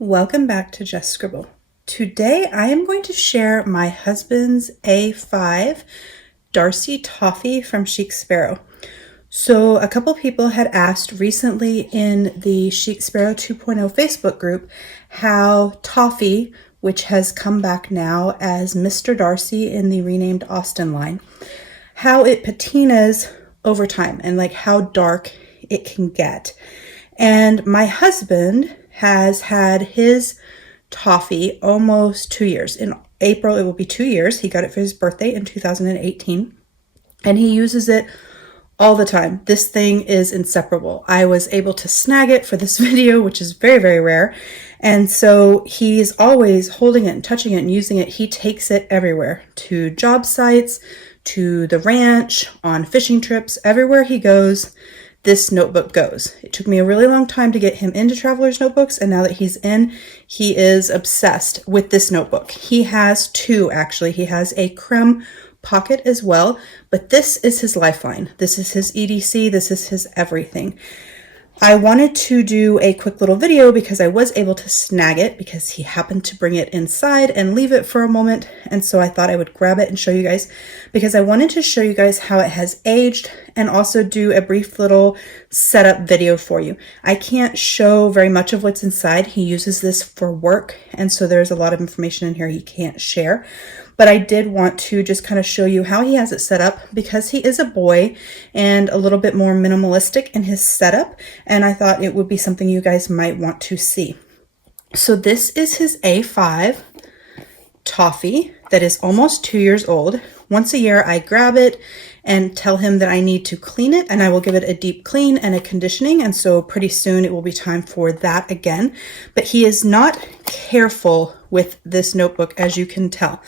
Welcome back to Just Scribble. Today I am going to share my husband's A5 Darcy Toffee from Chic Sparrow. So a couple people had asked recently in the Chic Sparrow 2.0 Facebook group how Toffee, which has come back now as Mr. Darcy in the renamed Austin line, how it patinas over time and like how dark it can get. And my husband has had his Toffee almost 2 years. In April, it will be 2 years. He got it for his birthday in 2018, and he uses it all the time. This thing is inseparable. I was able to snag it for this video, which is very, very rare. And so he's always holding it and touching it and using it. He takes it everywhere, to job sites, to the ranch, on fishing trips, everywhere he goes. This notebook goes. It took me a really long time to get him into Traveler's Notebooks, and now that he's in, he is obsessed with this notebook. He has two, actually. He has a creme pocket as well, but this is his lifeline. This is his EDC. This is his everything. I wanted to do a quick little video because I was able to snag it because he happened to bring it inside and leave it for a moment. And so I thought I would grab it and show you guys because I wanted to show you guys how it has aged and also do a brief little setup video for you. I can't show very much of what's inside. He uses this for work, and so there's a lot of information in here he can't share. But I did want to just kind of show you how he has it set up because he is a boy and a little bit more minimalistic in his setup. And I thought it would be something you guys might want to see. So this is his A5 Toffee that is almost 2 years old. Once a year, I grab it and tell him that I need to clean it, and I will give it a deep clean and a conditioning. And so pretty soon it will be time for that again. But he is not careful with this notebook, as you can tell.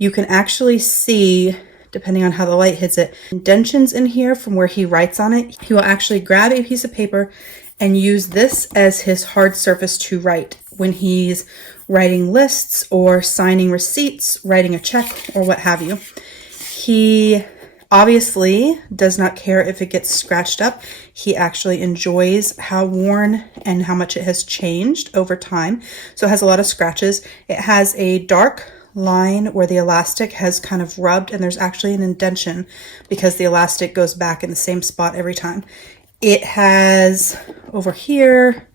You can actually see, depending on how the light hits it, indentions in here from where he writes on it. He will actually grab a piece of paper and use this as his hard surface to write when he's writing lists or signing receipts, writing a check, or what have you. He obviously does not care if it gets scratched up. He actually enjoys how worn and how much it has changed over time. So it has a lot of scratches. It has a dark line where the elastic has kind of rubbed, and there's actually an indentation because the elastic goes back in the same spot every time. It has over here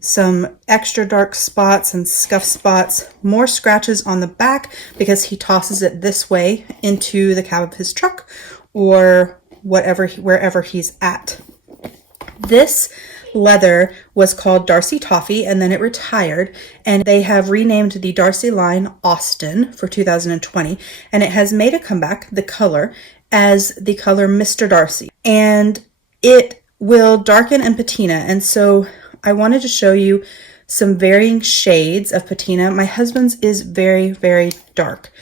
some extra dark spots and scuff spots, more scratches on the back because he tosses it this way into the cab of his truck or wherever he's at. This leather was called Darcy Toffee, and then it retired, and they have renamed the Darcy line Austin for 2020, and it has made a comeback, the color, as the color Mr. Darcy, and it will darken and patina. And so I wanted to show you some varying shades of patina. My husband's is very, very dark.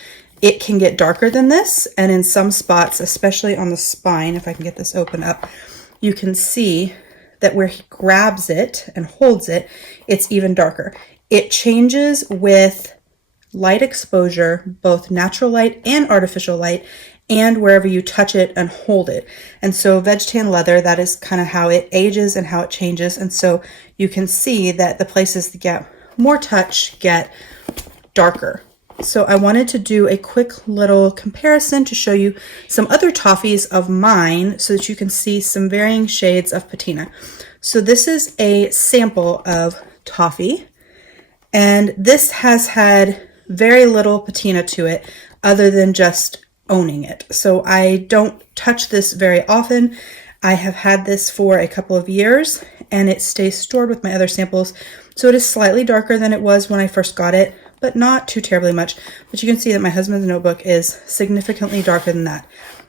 It can get darker than this, and in some spots, especially on the spine, if I can get this open up, you can see that where he grabs it and holds it, it's even darker. It changes with light exposure, both natural light and artificial light, and wherever you touch it and hold it. And so veg tan leather, that is kind of how it ages and how it changes. And so you can see that the places that get more touch get darker. So I wanted to do a quick little comparison to show you some other Toffies of mine so that you can see some varying shades of patina. So this is a sample of Toffee, and this has had very little patina to it other than just owning it. So I don't touch this very often. I have had this for a couple of years, and it stays stored with my other samples. So it is slightly darker than it was when I first got it, but not too terribly much. But you can see that my husband's notebook is significantly darker than that.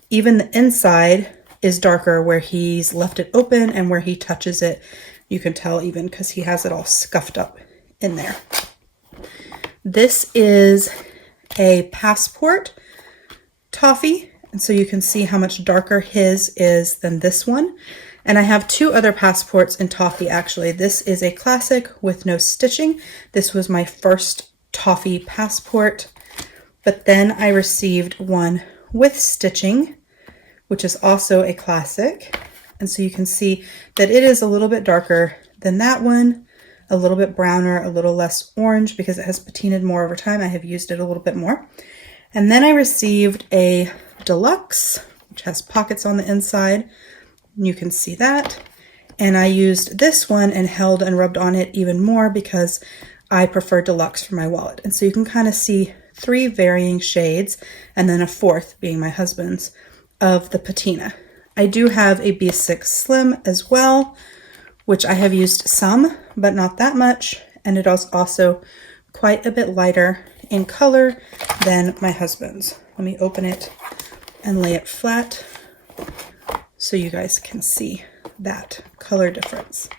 Even the inside is darker where he's left it open and where he touches it. You can tell even because he has it all scuffed up in there. This is a passport Toffee, and so you can see how much darker his is than this one. And I have two other passports in Toffee, actually. This is a classic with no stitching. This was my first Toffee passport, but then I received one with stitching, which is also a classic. And so you can see that it is a little bit darker than that one, a little bit browner, a little less orange because it has patinaed more over time. I have used it a little bit more. And then I received a deluxe, which has pockets on the inside. You can see that. And I used this one and held and rubbed on it even more because I prefer deluxe for my wallet. And so you can kind of see 3 varying shades, and then a 4th being my husband's, of the patina. I do have a B6 Slim as well, which I have used some, but not that much. And it is also quite a bit lighter in color than my husband's. Let me open it and lay it flat so you guys can see that color difference.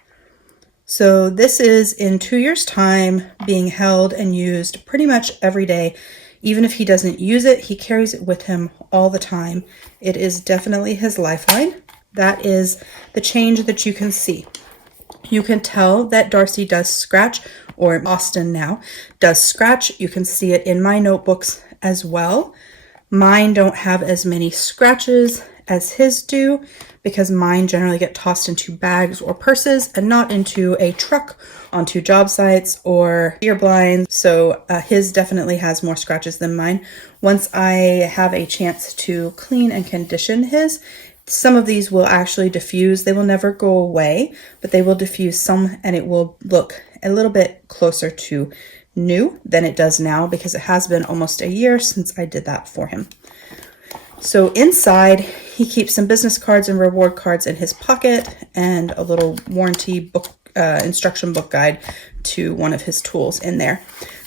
So this is in 2 years' time being held and used pretty much every day. Even if he doesn't use it, he carries it with him all the time. It is definitely his lifeline. That is the change that you can see. You can tell that Darcy does scratch, or Austin now does scratch. You can see it in my notebooks as well. Mine don't have as many scratches as his do because mine generally get tossed into bags or purses and not into a truck onto job sites or ear blinds. So his definitely has more scratches than mine. Once I have a chance to clean and condition his, some of these will actually diffuse. They will never go away, but they will diffuse some and it will look a little bit closer to new than it does now because it has been almost a year since I did that for him. So inside, he keeps some business cards and reward cards in his pocket and a little warranty book, instruction book guide to one of his tools in there.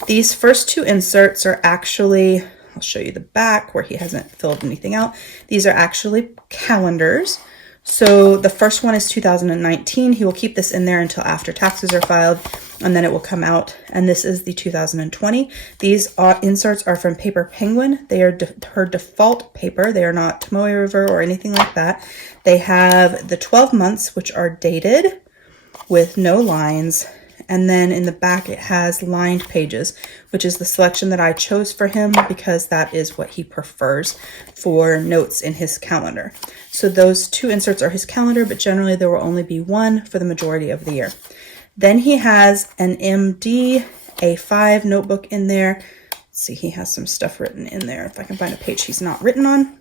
These first 2 inserts are actually, I'll show you the back where he hasn't filled anything out. These are actually calendars. So the first one is 2019. He will keep this in there until after taxes are filed, and then it will come out. And this is the 2020. These inserts are from Paper Penguin. They are her default paper. They are not Tomoe River or anything like that. They have the 12 months, which are dated with no lines. And then in the back, it has lined pages, which is the selection that I chose for him because that is what he prefers for notes in his calendar. So those 2 inserts are his calendar, but generally there will only be 1 for the majority of the year. Then he has an MD A5 notebook in there. Let's see, he has some stuff written in there. If I can find a page he's not written on.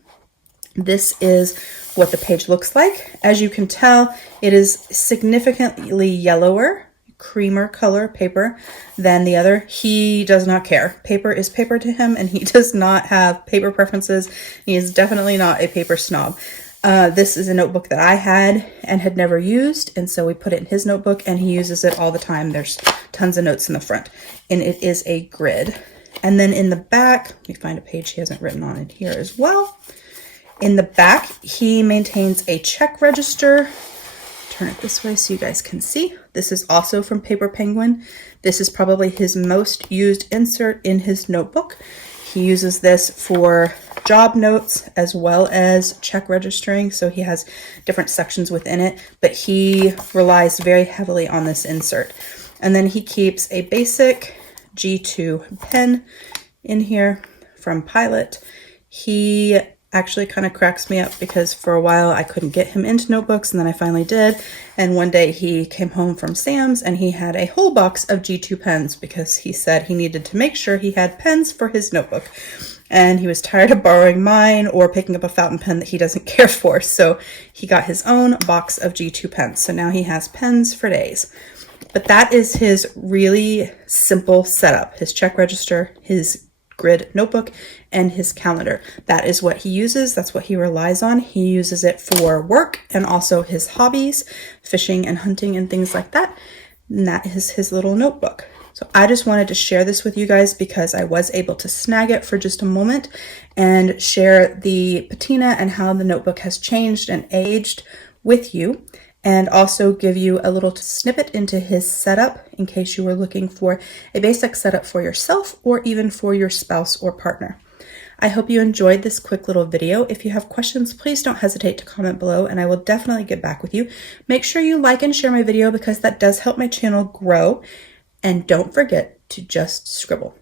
This is what the page looks like. As you can tell, it is significantly yellower, creamer color paper than the other. He does not care. Paper is paper to him, and he does not have paper preferences. He is definitely not a paper snob. This is a notebook that I had and had never used, and so we put it in his notebook, and he uses it all the time. There's tons of notes in the front, and it is a grid. And then in the back, let me find a page he hasn't written on it here as well. In the back, he maintains a check register. Turn it this way so you guys can see. This is also from Paper Penguin. This is probably his most used insert in his notebook. He uses this for job notes as well as check registering. So he has different sections within it, but he relies very heavily on this insert. And then he keeps a basic G2 pen in here from Pilot. He actually kind of cracks me up because for a while I couldn't get him into notebooks, and then I finally did. And one day he came home from Sam's and he had a whole box of G2 pens because he said he needed to make sure he had pens for his notebook. And he was tired of borrowing mine or picking up a fountain pen that he doesn't care for. So he got his own box of G2 pens. So now he has pens for days. But that is his really simple setup. His check register, his grid notebook, and his calendar. That is what he uses. That's what he relies on. He uses it for work and also his hobbies, fishing and hunting and things like that. And that is his little notebook. So I just wanted to share this with you guys because I was able to snag it for just a moment and share the patina and how the notebook has changed and aged with you, and also give you a little snippet into his setup in case you were looking for a basic setup for yourself or even for your spouse or partner. I hope you enjoyed this quick little video. If you have questions, please don't hesitate to comment below and I will definitely get back with you. Make sure you like and share my video because that does help my channel grow. And don't forget to just scribble.